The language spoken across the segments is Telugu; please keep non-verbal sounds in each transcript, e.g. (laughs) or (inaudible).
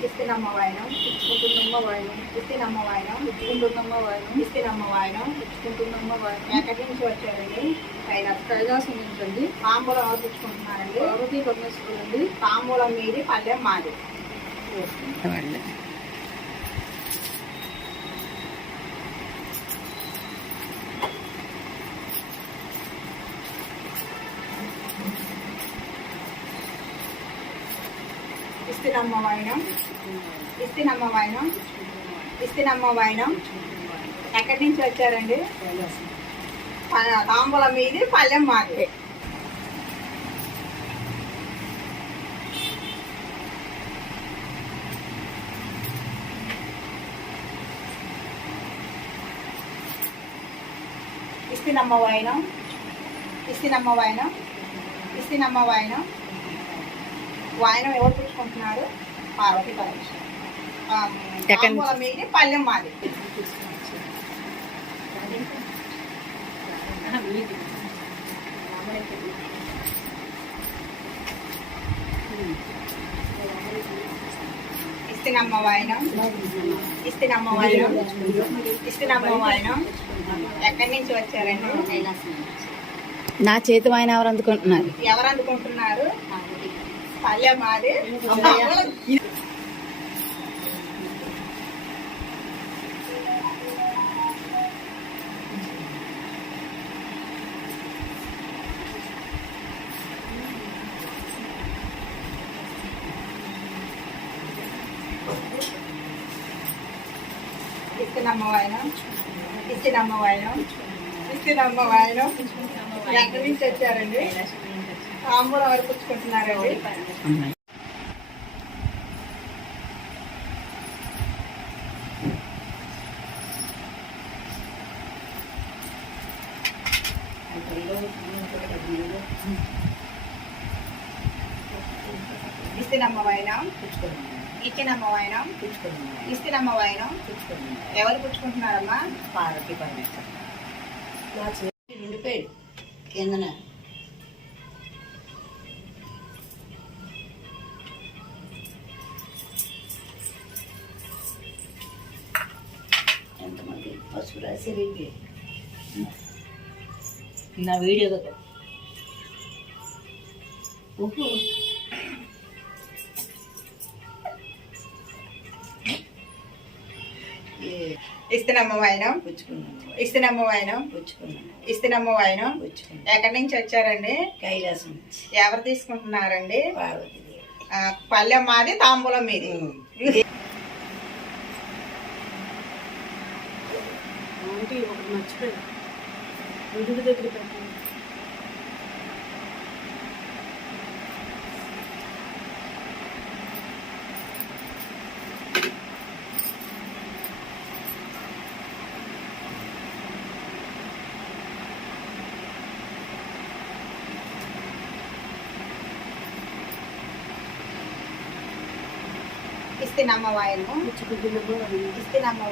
మాది ఇస్తినమ్మ వాయనం పుచ్చుకుంటున్నమ్మ వాయనం ఇస్తినమ్మ వాయనం పుచ్చుకుంటున్నమ్మ వాయనం ఇస్తినమ్మ వాయనం పుచ్చుకుంటున్నమ్మ వాయనం ఎక్కడి నుంచి వచ్చారండి కైలాస్ కైలాసం నుంచి అండి తాంబూలం ఎవరు తెచ్చుకుంటున్నారండి. పార్వతీ పరమేశ్వరుడు అండి తాంబూలం మీది పల్లెం మాది. ఇస్తినమ్మ వాయనం ఇస్తినమ్మ వాయనం ఇస్తినమ్మ వాయనం ఎక్కడి నుంచి వచ్చారండి? తాంబూలం మీది పల్లెం మాది. ఇస్తినమ్మ వాయనం ఇస్తినమ్మ వాయనం ఇస్తినమ్మ వాయనం వాయనం ఎవరు పుచ్చుకుంటున్నారు? పార్వతి పరమేశ్వరం మీది పల్లెం మాది. ఇస్తినమ్మ వాయనం. ఇస్తినమ్మ వాయనం. ఇస్తినమ్మ వాయనం. ఎక్కడి నుంచి వచ్చారండి? కైలాసం నుంచి నా చేతి ఆయన ఎవరు అందుకుంటున్నారు? ఎవరు అందుకుంటున్నారు? పార్వతీ పల్లె మాది ఇస్తినమ్మ వాయనం ఇస్తినమ్మ వాయనం ఇస్తినమ్మ వాయనం ఎక్కడి నుంచి వచ్చారండి కైలాసం నుంచి వచ్చాము తాంబూలం ఎవరు పుచ్చుకుంటున్నారండి ఇస్తినమ్మ వాయనం ఇచ్చినమ్మ ఎవరు పుచ్చుకుంటున్నారమ్మా? పార్వతీ పరమేశ్వర నా చేతి కిందన నా వీడియో ఉప్పు వాయనం వాయనం వాయనం ఎక్కడి నుంచి వచ్చారండి? కైలాసం ఎవరు తీసుకుంటున్నారండి? పార్వతీదేవి. ఆ, పల్లెం మాది తాంబూలం మీది. ఆంటీ ఒకటి మర్చిపోయాను. విడుగు దగ్గర పెట్టాను. ఇస్తినమ్మ వాయనము ఇస్తినమ్మ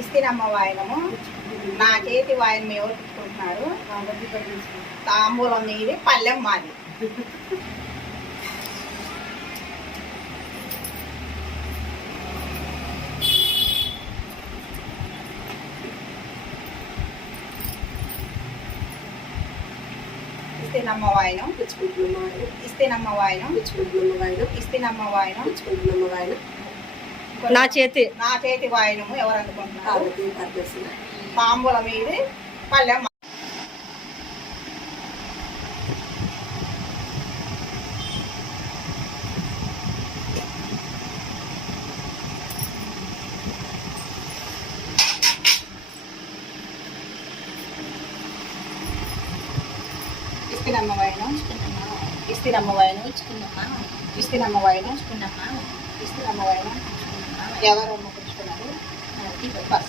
ఇస్తినమ్మ నా చేతి వాయనం ఎవరు పరమేశ్వరి తాంబూలం మీది పల్లెం మాది. (laughs) వాయనం వాయనం ఇస్తినమ్మ వాయనం పుచ్చుకుంటున్నమ్మ వాళ్ళు నా చేతి. నా చేతి వాయనము ఎవరు పరమేశ్వరి తాంబూలం మీది పల్లెం ఇస్తినమ్మ వాయనం ఇస్తినమ్మ వాయనం ఇస్తినమ్మ వాయనం ఇస్తినమ్మ వాయనం ఎవరు అమ్మ పుచ్చుకున్నారు బస్.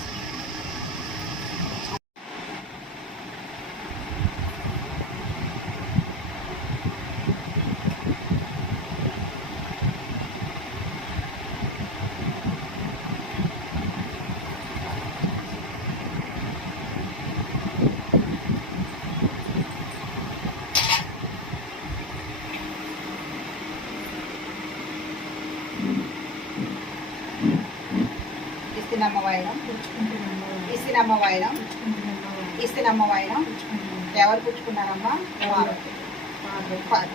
ఇస్తినమ్మ వాయనం ఇస్తినమ్మ వాయనం ఇస్తినమ్మ వాయనం ఎవరు పుచ్చుకున్నారమ్మా. వారు.